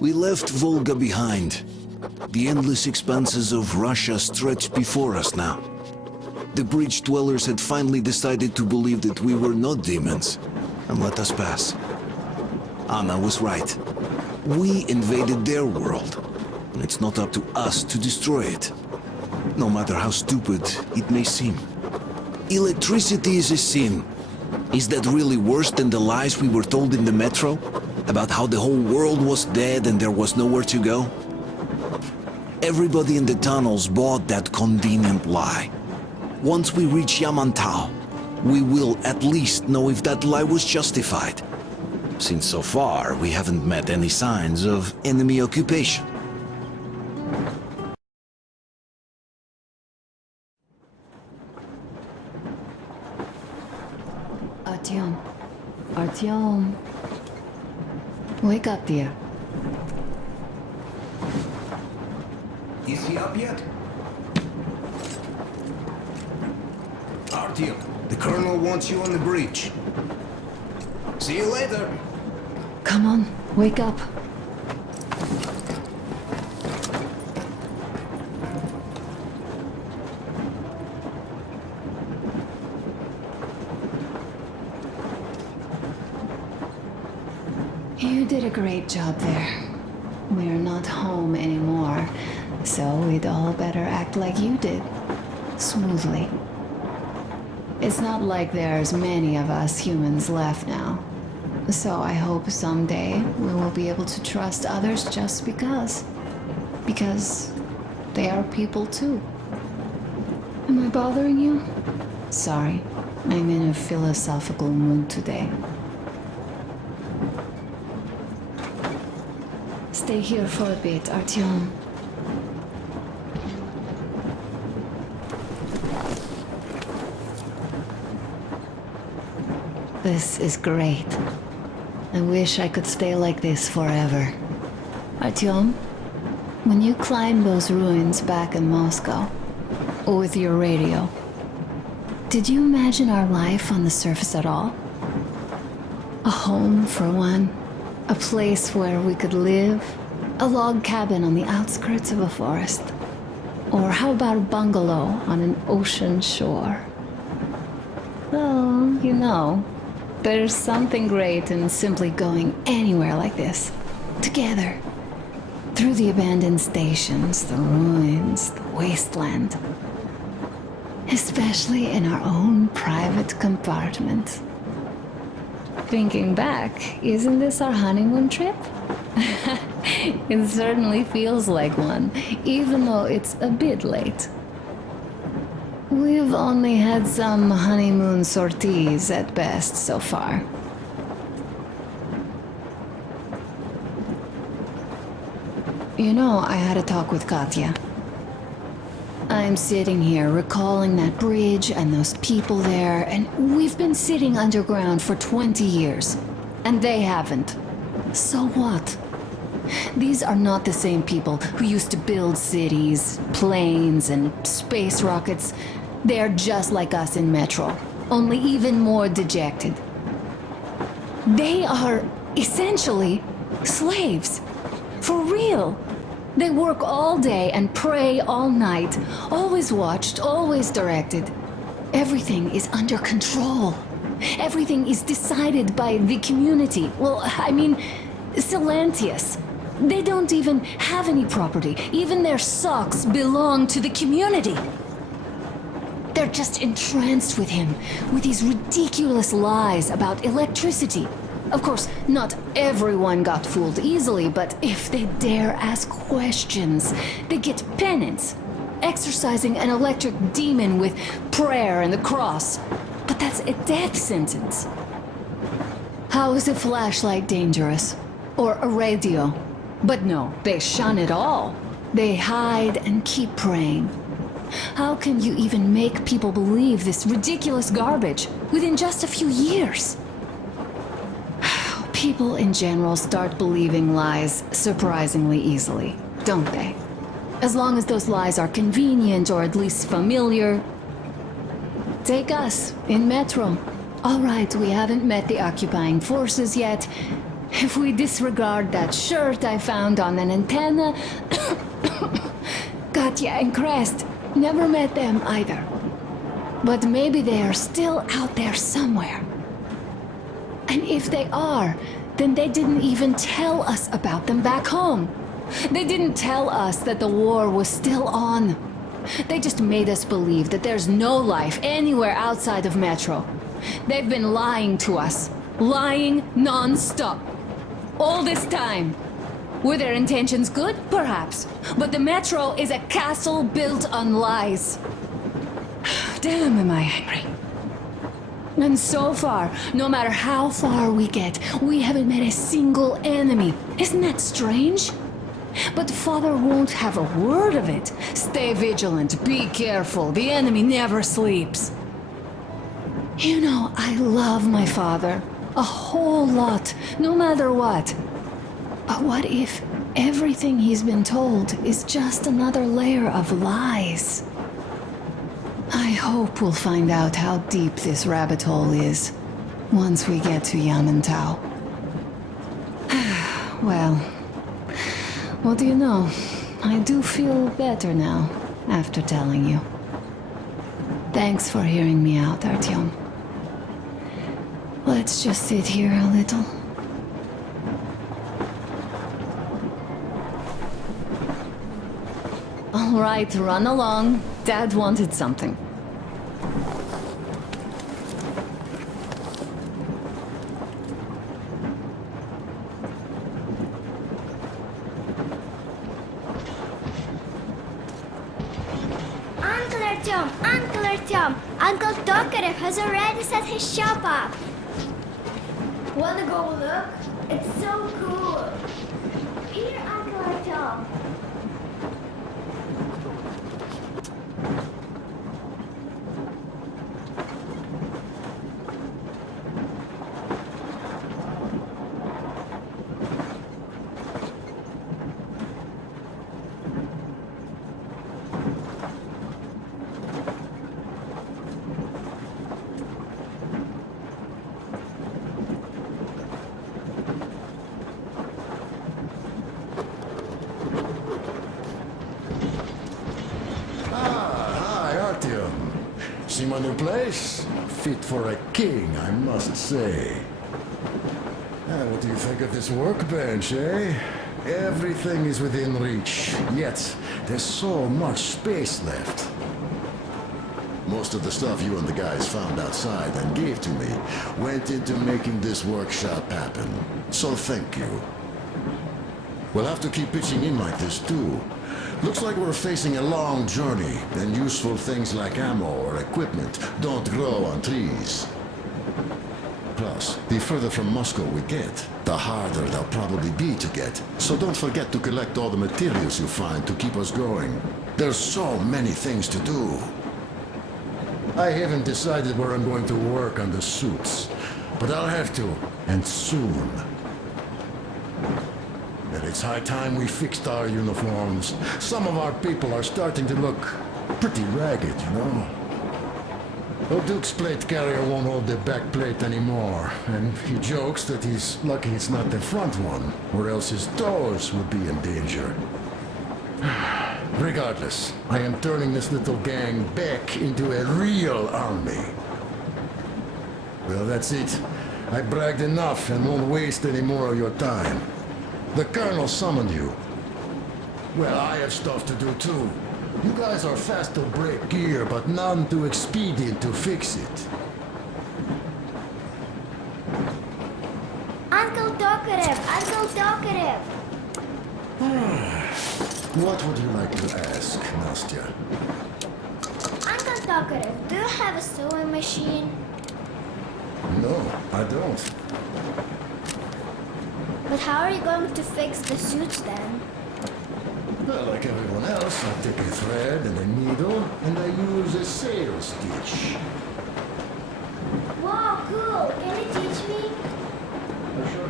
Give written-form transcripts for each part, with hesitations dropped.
We left Volga behind. The endless expanses of Russia stretched before us now. The bridge dwellers had finally decided to believe that we were not demons, and let us pass. Anna was right. We invaded their world, and it's not up to us to destroy it, no matter how stupid it may seem. Electricity is a sin. Is that really worse than the lies we were told in the metro? About how the whole world was dead and there was nowhere to go? Everybody in the tunnels bought that convenient lie. Once we reach Yamantau, we will at least know if that lie was justified. Since so far, we haven't met any signs of enemy occupation. Artyom. Artyom. Wake up, dear. Is he up yet? Artyom, the Colonel wants you on the bridge. See you later. Come on, wake up. You did a great job there. We're not home anymore, so we'd all better act like you did. Smoothly. It's not like there's many of us humans left now. So I hope someday we will be able to trust others just because. Because they are people too. Am I bothering you? Sorry, I'm in a philosophical mood today. Stay here for a bit, Artyom. This is great. I wish I could stay like this forever. Artyom, when you climbed those ruins back in Moscow, with your radio, did you imagine our life on the surface at all? A home for one, a place where we could live, a log cabin on the outskirts of a forest. Or how about a bungalow on an ocean shore? Well, you know, there's something great in simply going anywhere like this, together, through the abandoned stations, the ruins, the wasteland. Especially in our own private compartment. Thinking back, isn't this our honeymoon trip? It certainly feels like one, even though it's a bit late. We've only had some honeymoon sorties at best so far. You know, I had a talk with Katya. I'm sitting here recalling that bridge and those people there, and we've been sitting underground for 20 years, and they haven't. So what? These are not the same people who used to build cities, planes, and space rockets. They're just like us in Metro, only even more dejected. They are essentially slaves. For real. They work all day and pray all night, always watched, always directed. Everything is under control. Everything is decided by the community. Well, I mean, Silantius. They don't even have any property. Even their socks belong to the community. They're just entranced with him, with these ridiculous lies about electricity. Of course, not everyone got fooled easily, but if they dare ask questions, they get penance, exorcising an electric demon with prayer and the cross. But that's a death sentence. How is a flashlight dangerous? Or a radio? But no, they shun it all. They hide and keep praying. How can you even make people believe this ridiculous garbage within just a few years? People in general start believing lies surprisingly easily, don't they? As long as those lies are convenient or at least familiar. Take us, in Metro. All right, we haven't met the occupying forces yet, If we disregard that shirt I found on an antenna, Katya and Crest never met them either. But maybe they are still out there somewhere. And if they are, then they didn't even tell us about them back home. They didn't tell us that the war was still on. They just made us believe that there's no life anywhere outside of Metro. They've been lying to us. Lying non-stop. All this time. Were their intentions good? Perhaps. But the Metro is a castle built on lies. Damn, am I angry. And so far, no matter how far we get, we haven't met a single enemy. Isn't that strange? But Father won't have a word of it. Stay vigilant, be careful, the enemy never sleeps. You know, I love my father. A whole lot, no matter what. But what if everything he's been told is just another layer of lies? I hope we'll find out how deep this rabbit hole is once we get to Yamantau. Well, what do you know? I do feel better now after telling you. Thanks for hearing me out, Artyom. Let's just sit here a little. All right, run along. Dad wanted something. Uncle Artyom, Uncle Tokarev has already set his shop up. Wanna go look? It's so cool. Here, Uncle Artyom. See my new place? Fit for a king, I must say. What do you think of this workbench, eh? Everything is within reach, yet there's so much space left. Most of the stuff you and the guys found outside and gave to me went into making this workshop happen. So thank you. We'll have to keep pitching in like this too. Looks like we're facing a long journey, and useful things like ammo or equipment don't grow on trees. Plus, the further from Moscow we get, the harder they'll probably be to get. So don't forget to collect all the materials you find to keep us going. There's so many things to do. I haven't decided where I'm going to work on the suits, but I'll have to, and soon. And it's high time we fixed our uniforms. Some of our people are starting to look pretty ragged, you know? Duke's plate carrier won't hold the back plate anymore, and he jokes that he's lucky it's not the front one, or else his toes would be in danger. Regardless, I am turning this little gang back into a real army. Well, that's it. I bragged enough and won't waste any more of your time. The Colonel summoned you. Well, I have stuff to do too. You guys are fast to break gear, but none too expedient to fix it. Uncle Tokarev! Uncle Tokarev! What would you like to ask, Nastya? Uncle Tokarev, do you have a sewing machine? No, I don't. But how are you going to fix the suits then? Well, like everyone else, I take a thread and a needle, and I use a sail stitch. Wow, cool! Can you teach me? I sure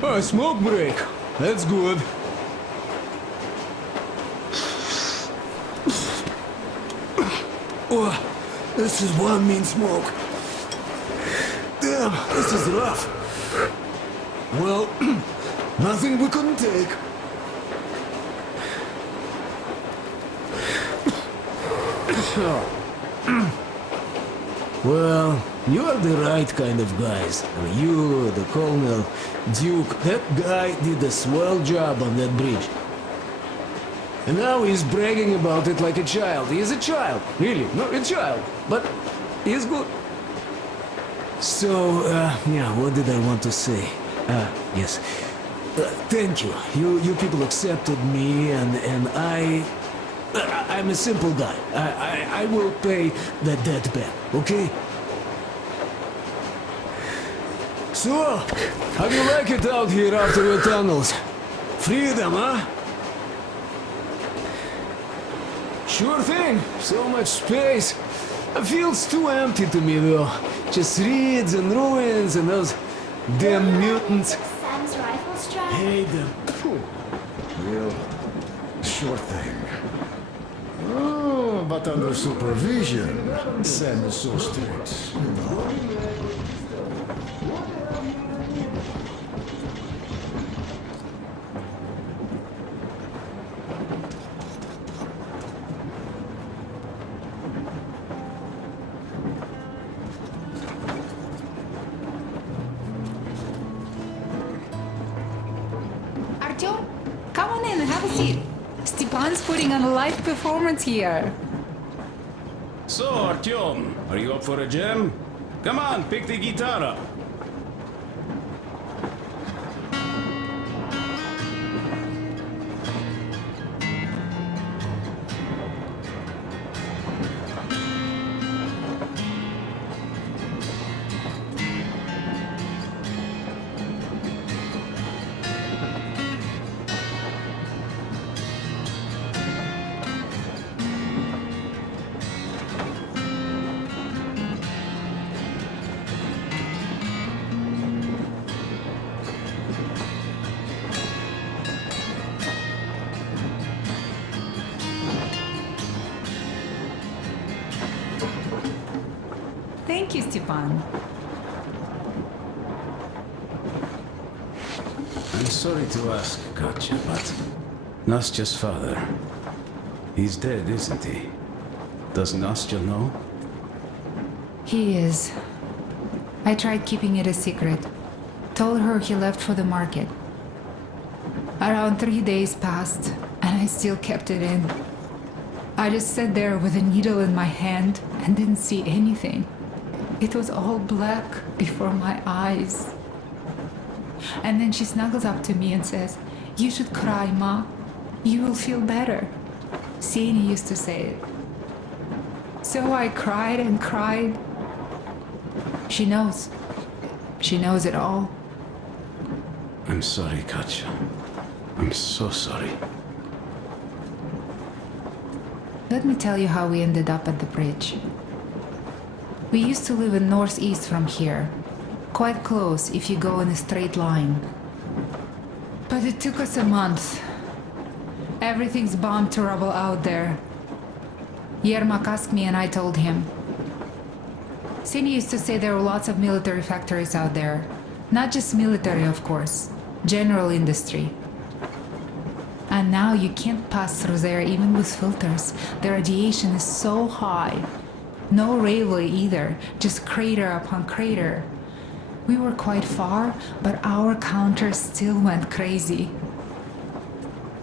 can. A smoke break. That's good. Oh, this is one mean smoke. Damn, this is rough. Well, nothing we couldn't take. Well, you are the right kind of guys. You, the Colonel, Duke, that guy did a swell job on that bridge. And now he's bragging about it like a child. He is a child, really, no, a child. But he's good. So, yeah, what did I want to say? Yes. Thank you. You people accepted me, and I'm a simple guy. I will pay the debt back, okay? So, how do you like it out here after your tunnels? Freedom, huh? Sure thing. So much space. It feels too empty to me, though. Just reeds and ruins and those damn mutants. Sam's rifle strap. Hate them. Real sure thing. Oh, but under supervision. Sam is so strict, you know. Artyom, come on in, have a seat. Stepan's putting on a live performance here. So, Artyom, are you up for a jam? Come on, pick the guitar up. Thank you, Stepan. I'm sorry to ask, Katya, but Nastya's father, he's dead, isn't he? Does Nastya know? He is. I tried keeping it a secret. Told her he left for the market. Around 3 days passed, and I still kept it in. I just sat there with a needle in my hand and didn't see anything. It was all black before my eyes. And then she snuggles up to me and says, "You should cry, Ma. You will feel better." Seni used to say it. So I cried and cried. She knows. She knows it all. I'm sorry, Katya. I'm so sorry. Let me tell you how we ended up at the bridge. We used to live in northeast from here. Quite close if you go in a straight line. But it took us a month. Everything's bombed to rubble out there. Yermak asked me and I told him. Seni used to say there were lots of military factories out there. Not just military, of course. General industry. And now you can't pass through there even with filters. The radiation is so high. No railway either, just crater upon crater. We were quite far, but our counter still went crazy.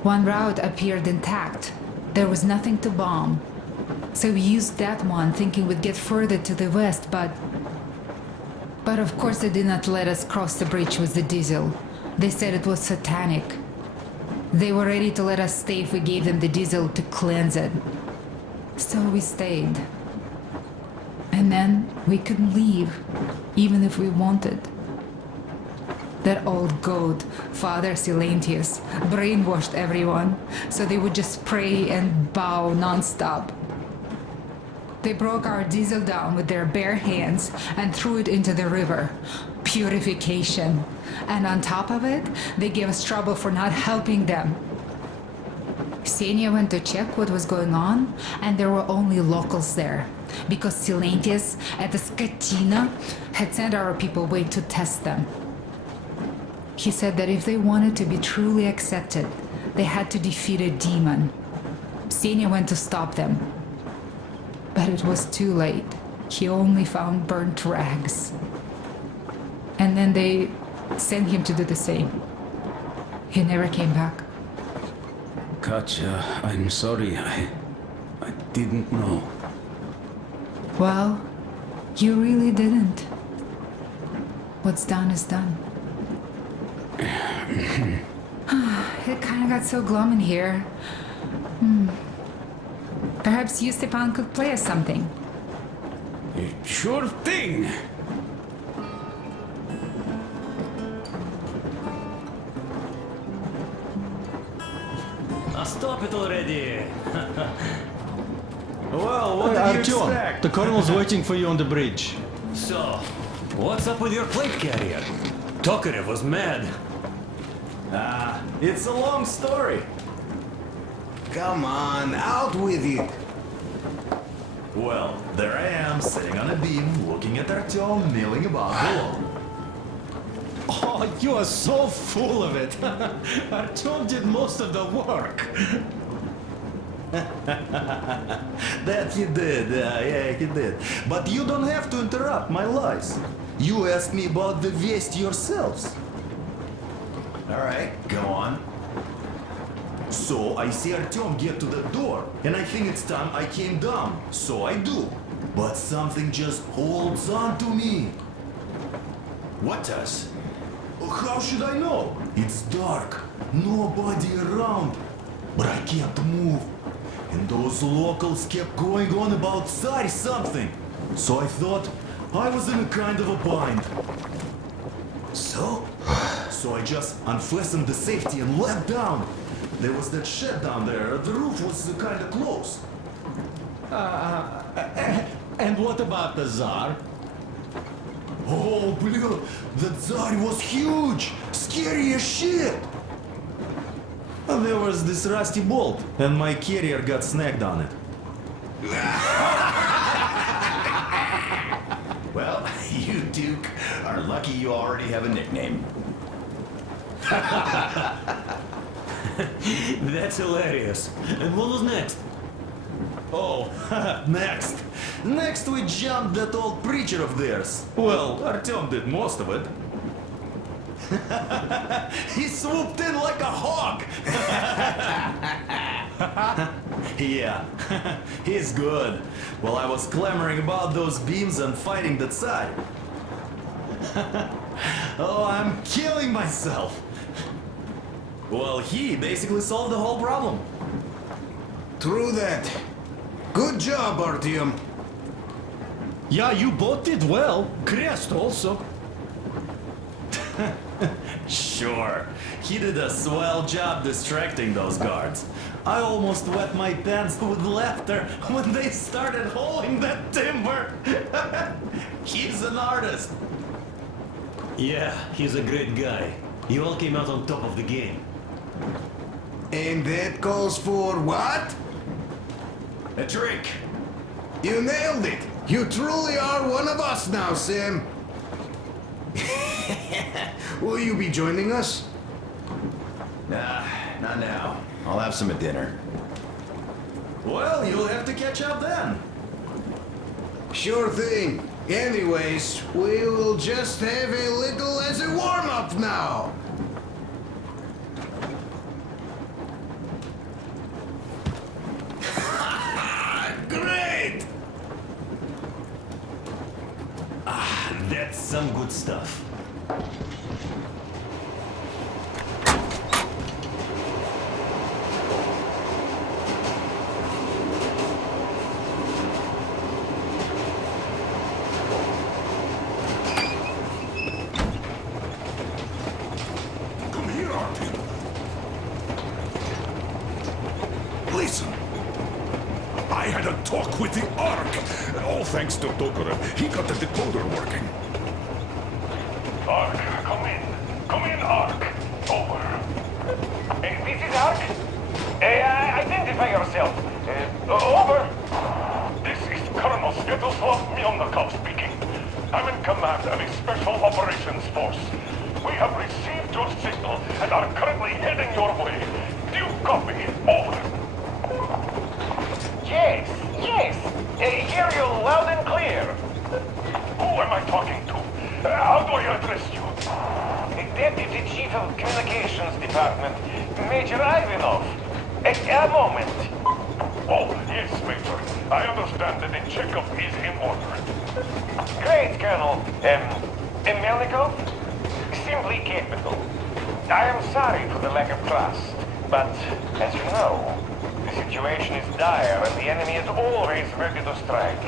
One route appeared intact. There was nothing to bomb. So we used that one, thinking we'd get further to the west, but of course they did not let us cross the bridge with the diesel. They said it was satanic. They were ready to let us stay if we gave them the diesel to cleanse it. So we stayed. And then we couldn't leave, even if we wanted. That old goat, Father Silentius, brainwashed everyone, so they would just pray and bow non-stop. They broke our diesel down with their bare hands and threw it into the river. Purification. And on top of it, they gave us trouble for not helping them. Ksenia went to check what was going on, and there were only locals there. because Silentius at the Scatina had sent our people away to test them. He said that if they wanted to be truly accepted, they had to defeat a demon. Senia went to stop them, but it was too late. He only found burnt rags. And then they sent him to do the same. He never came back. Katya, I'm sorry. I didn't know. Well, you really didn't. What's done is done. It kind of got so glum in here. Perhaps you, Stepan, could play us something. Sure thing. Stop it already! Well, what did you expect? The colonel's waiting for you on the bridge. So, what's up with your plate carrier? Tokarev was mad. It's a long story. Come on, out with it. Well, there I am, sitting on a beam, looking at Artyom milling about below. Oh, you are so full of it. Artyom did most of the work. That he did, yeah, he did. But you don't have to interrupt my lies. You asked me about the Vest yourselves. Alright, go on. So I see Artyom get to the door, and I think it's time I came down. So I do. But something just holds on to me. What does? How should I know? It's dark, nobody around. But I can't move. And those locals kept going on about Tsar something. So I thought I was in a kind of a bind. So I just unfastened the safety and let down. There was that shed down there. The roof was kind of close. And what about the Tsar? Oh, blue, the Tsar was huge, scary as shit. And there was this rusty bolt, and my carrier got snagged on it. Well, you, Duke, are lucky you already have a nickname. That's hilarious. And what was next? Oh, next. Next we jumped that old preacher of theirs. Well, Artyom did most of it. He swooped in like a hawk. Yeah, he's good. While I was clamoring about those beams and fighting the Tsar. Oh, I'm killing myself. Well, he basically solved the whole problem. True that. Good job, Artyom. Yeah, you both did well. Crest also. Sure, he did a swell job distracting those guards. I almost wet my pants with laughter when they started hauling that timber. He's an artist. Yeah, he's a great guy. You all came out on top of the game. And that calls for what? A drink. You nailed it. You truly are one of us now, Sam. Will you be joining us? Nah, not now. I'll have some at dinner. Well, you'll have to catch up then. Sure thing. Anyways, we will just have a little as a warm-up now. Great! That's some good stuff. Come here, Artyom. Listen. I had a talk with the Ark. All thanks to Tokarev. He got the decoder working. Ark, come in. Come in, Ark. Over. This is Ark? Identify yourself. Over. This is Colonel Mjolnirkov speaking. I'm in command of a special operations force. We have received your signal and are currently heading your way. Do you copy? Over. Yes, yes. Hear you loud and clear. Who am I talking to? How do I address you? Deputy Chief of Communications Department, Major Ivanov. A moment. Oh, yes, Major. I understand that the checkup is in order. Great, Colonel. Melnikov? Simply capital. I am sorry for the lack of trust, but as you know, the situation is dire and the enemy is always ready to strike.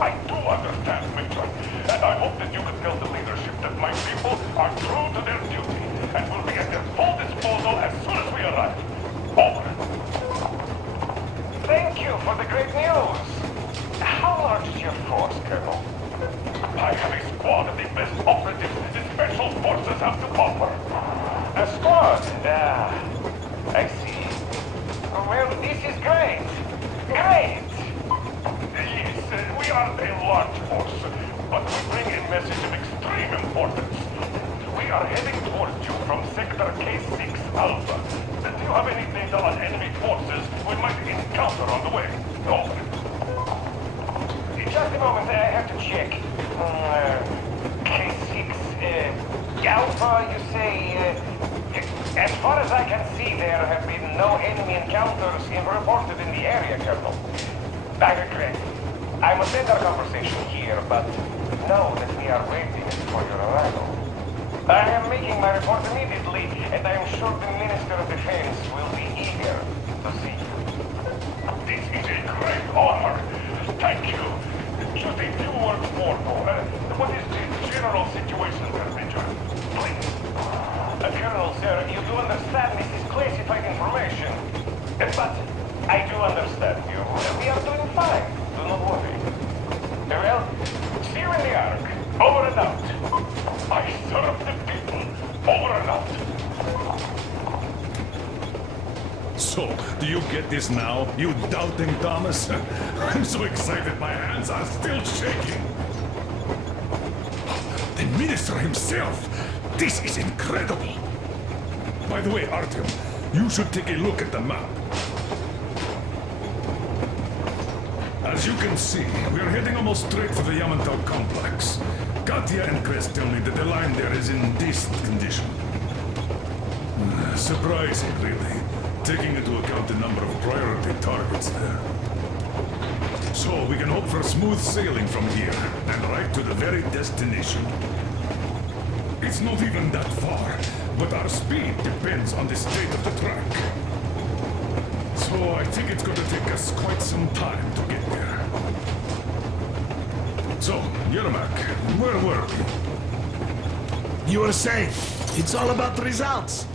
I do understand, Major, and I hope that you can tell the leadership that my people are true to their duty and will be at their full disposal as soon as we arrive. Over. Thank you for the great news. How large is your force, Colonel? I have a squad of the best operatives the Special Forces have to offer. A squad? I see. Well, this is great. Great! Yes, we are a large force, but we bring a message of extreme importance. We are heading towards you from Sector K6 Alpha. Do you have any data on enemy forces we might encounter on the way? Over. Just a moment, I have to check. K6, Alpha, you say? As far as I can see, there have been no enemy encounters reported in the area, Colonel. I regret. I must end our conversation here, but know that we are waiting for your arrival. I am making my report immediately, and I am sure the Minister of Defense will be eager to see you. This is a great honor. Thank you. Just a few words more, though. What is the general situation there, Major? Please. Colonel, sir, you do understand this is classified information. But I do understand you. We are doing fine. Do not worry. Well, see you in the Ark. Over and out. I serve the people. Over and out. So, do you get this now, you doubting Thomas? I'm so excited my hands are still shaking. The Minister himself! This is incredible! By the way, Artyom, you should take a look at the map. As you can see, we are heading almost straight for the Yamantau complex. Katya and Krest tell me that the line there is in decent condition. Surprising, really, taking into account the number of priority targets there. So we can hope for smooth sailing from here, and right to the very destination. It's not even that far, but our speed depends on the state of the track. So I think it's going to take us quite some time to get there. So, Yermak, where were we? You were saying, it's all about the results.